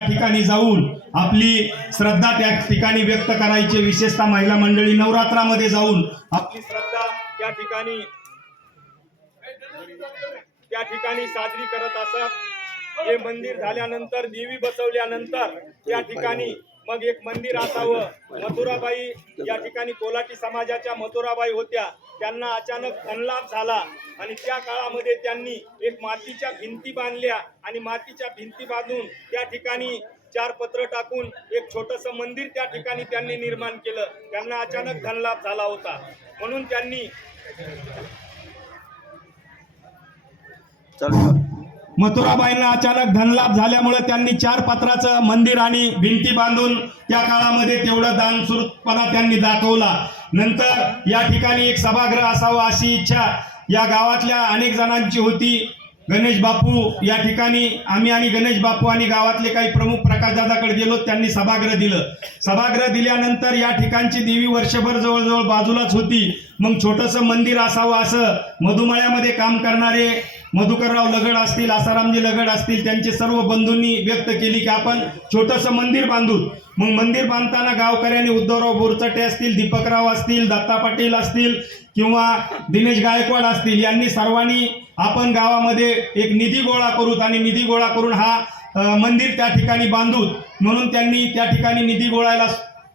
ठिकाणी जाऊन आपली श्रद्धा त्या ठिकाणी व्यक्त करायची. विशेषतः महिला मंडळी नवरात्रामध्ये जाऊन आपली श्रद्धा त्या ठिकाणी त्या ठिकाणी साजरी करत असत. हे मंदिर झाल्यानंतर देवी बसवल्यानंतर त्या ठिकाणी मग एक मंदिर असावं. मथुराबाई या ठिकाणी कोलाटी समाजाच्या मथुराबाई होत्या. त्यांना अचानक धनलाभ झाला आणि त्या काळामध्ये त्यांनी एक मातीच्या भिंती बांधल्या आणि मातीच्या भिंती बांधून त्या ठिकाणी चार पत्र टाकून एक छोटस मंदिर त्या ठिकाणी त्यांनी निर्माण केलं. त्यांना अचानक धनलाभ झाला होता. म्हणून त्यांनी मथुराबाईंना अचानक धनलाभ झाल्यामुळे त्यांनी चार पत्राचं मंदिर आणि भिंती बांधून त्या काळामध्ये तेवढं दानस्वरूपपणा त्यांनी दाखवला. नंतर या ठिकाणी एक सभागृह असावं अशी इच्छा या गावातल्या अनेक जणांची होती. गणेश बापू या ठिकाणी आम्ही आणि गणेश बापू आणि गावातले काही प्रमुख प्रकाशदादाकडे गेलो त्यांनी सभागृह दिलं. सभागृह दिल्यानंतर या ठिकाणची देवी वर्षभर जवळजवळ बाजूलाच होती. मग छोटंसं मंदिर असावं असं मधुमळ्यामध्ये काम करणारे मधुकरराव लगड असतील आसारामजी लगड असतील त्यांचे सर्व बंधूंनी व्यक्त केली की आपण छोटंसं मंदिर बांधू. मग मंदिर बांधताना गावकऱ्यांनी उद्धवराव बोरचटे असतील दीपकराव असतील दत्ता पाटील असतील किंवा दिनेश गायकवाड असतील यांनी सर्वांनी आपण गावामध्ये एक निधी गोळा करूत आणि निधी गोळा करून हा मंदिर त्या ठिकाणी बांधूत म्हणून त्यांनी त्या ठिकाणी निधी गोळायला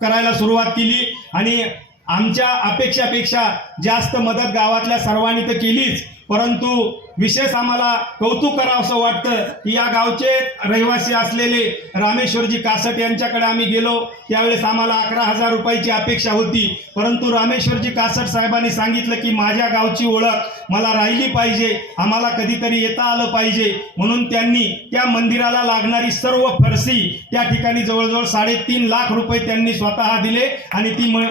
करायला सुरुवात केली आणि आमच्या अपेक्षापेक्षा जास्त मदत गावातल्या सर्वांनी तर केलीच. परंतु विशेष आम्हाला कौतुक करावं असं वाटतं की या गावचे रहिवासी असलेले रामेश्वरजी कासट यांच्याकडे आम्ही गेलो. त्यावेळेस आम्हाला अकरा हजार रुपयाची अपेक्षा होती. परंतु रामेश्वरजी कासट साहेबांनी सांगितलं की माझ्या गावची ओळख मला राहिली पाहिजे. आम्हाला कधीतरी येता आलं पाहिजे. म्हणून त्यांनी त्या मंदिराला लागणारी सर्व फरसी त्या ठिकाणी जवळजवळ साडेतीन लाख रुपये त्यांनी स्वतः दिले आणि ती म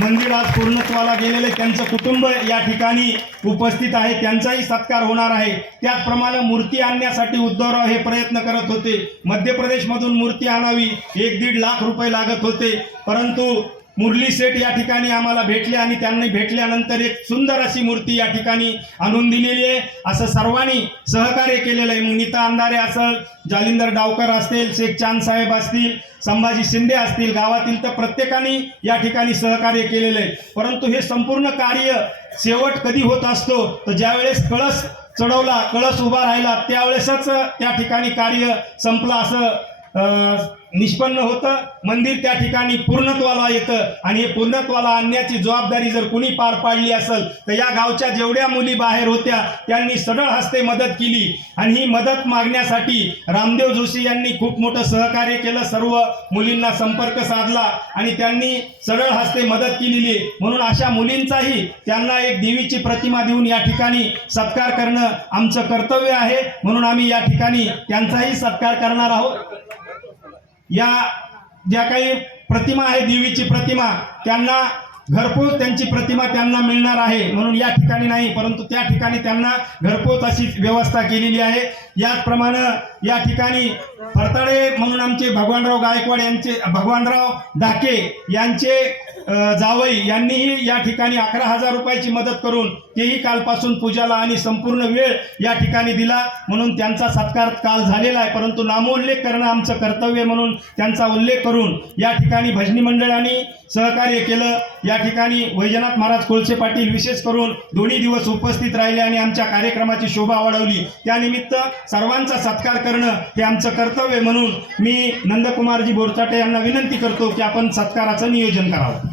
मंदिर आज पूर्णत्वाला गेलेले त्यांचं कुटुंब या ठिकाणी उपस्थित आहे त्यांचाही सत्कार होणार आहे. त्याचप्रमाणे मूर्ती आणण्यासाठी उद्धवराव हे प्रयत्न करत होते. मध्य प्रदेशमधून मूर्ती आणावी एक दीड लाख रुपये लागत होते. परंतु मुरली शेठ या ठिकाणी आम्हाला भेटले आणि त्यांनी भेटल्यानंतर एक सुंदर अशी मूर्ती या ठिकाणी आणून दिलेली आहे. असं सर्वांनी सहकार्य केलेलं आहे. मग नीता अंधारे असेल जालिंदर डावकर असतील शेख चांद साहेब असतील संभाजी शिंदे असतील गावातील तर प्रत्येकाने या ठिकाणी सहकार्य केलेलं आहे. परंतु हे संपूर्ण कार्य शेवट कधी होत असतो? तर ज्यावेळेस कळस चढवला कळस उभा राहिला त्यावेळेसच त्या ठिकाणी कार्य संपलं असं निष्पन्न होतं. मंदिर त्या ठिकाणी पूर्णत्वाला येतं. आणि हे पूर्णत्वाला आणण्याची जबाबदारी जर कुणी पार पाडली असेल तर या गावच्या जेवढ्या मुली बाहेर होत्या त्यांनी सरळ हस्ते मदत केली. आणि ही मदत मागण्यासाठी रामदेव जोशी यांनी खूप मोठं सहकार्य केलं. सर्व मुलींना संपर्क साधला आणि त्यांनी सरळ हस्ते मदत केलेली म्हणून अशा मुलींचाही त्यांना एक देवीची प्रतिमा देऊन या ठिकाणी सत्कार करणं आमचं कर्तव्य आहे. म्हणून आम्ही या ठिकाणी त्यांचाही सत्कार करणार आहोत. या ज्या काही प्रतिमा आहे देवीची प्रतिमा त्यांना घरपोच त्यांची प्रतिमा त्यांना मिळणार आहे म्हणून या ठिकाणी नाही परंतु त्या ठिकाणी त्यांना घरपोच अशी व्यवस्था केलेली आहे. याचप्रमाणे या ठिकाणी फरताळे म्हणून आमचे भगवानराव गायकवाड यांचे भगवानराव डाके यांचे जावई यांनीही या ठिकाणी अकरा हजार रुपयाची मदत करून तेही कालपासून पूजाला आणि संपूर्ण वेळ या ठिकाणी दिला. म्हणून त्यांचा सत्कार काल झालेला आहे. परंतु नामोल्लेख करणं आमचं कर्तव्य म्हणून त्यांचा उल्लेख करून या ठिकाणी भजनी मंडळाने सहकार्य केलं. या ठिकाणी वैजनाथ महाराज कोळसे पाटील विशेष करून दोन्ही दिवस उपस्थित राहिले आणि आमच्या कार्यक्रमाची शोभा वाढवली. त्यानिमित्त सर्वांचा सत्कार करणं हे आमचं कर्तव्य कर्तव्य म्हणून मी नंदकुमारजी बोरचाटे यांना विनंती करतो की आपण सत्काराचं नियोजन करावं.